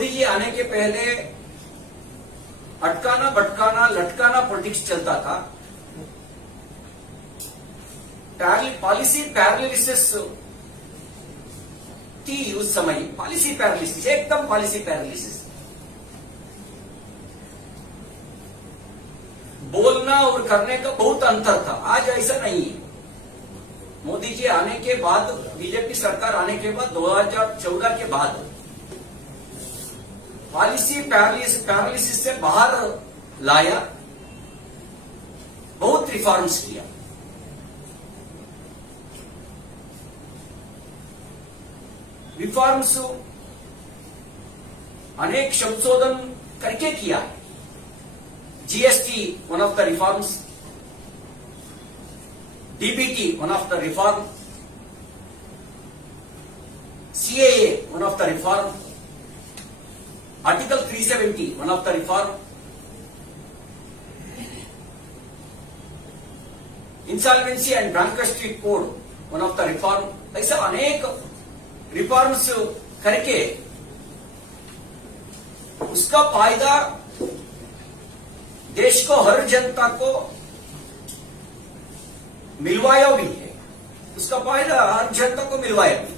मोदी जी आने के पहले अटकाना भटकाना लटकाना पॉलिटिक्स चलता था। पॉलिसी पैरालिसिस थी उस समय, पॉलिसी पैरालिसिस, एकदम पॉलिसी पैरालिसिस। बोलना और करने का बहुत अंतर था, आज ऐसा नहीं है। मोदी जी आने के बाद, बीजेपी सरकार आने के बाद 2014 के बाद पॉलिसी पैरालिसिस से बाहर लाया, बहुत रिफॉर्म्स किया। रिफॉर्म्स अनेक संशोधन करके किया है। GST one of the reforms, DBT one of the reform, CAA one of the reform, article 370 one of the reform, insolvency and bankruptcy code one of the reform. ऐसा अनेक रिफॉर्म्स करके उसका फायदा देश को, हर जनता को मिलवाया भी है। उसका फायदा हर जनता को मिलवाया भी।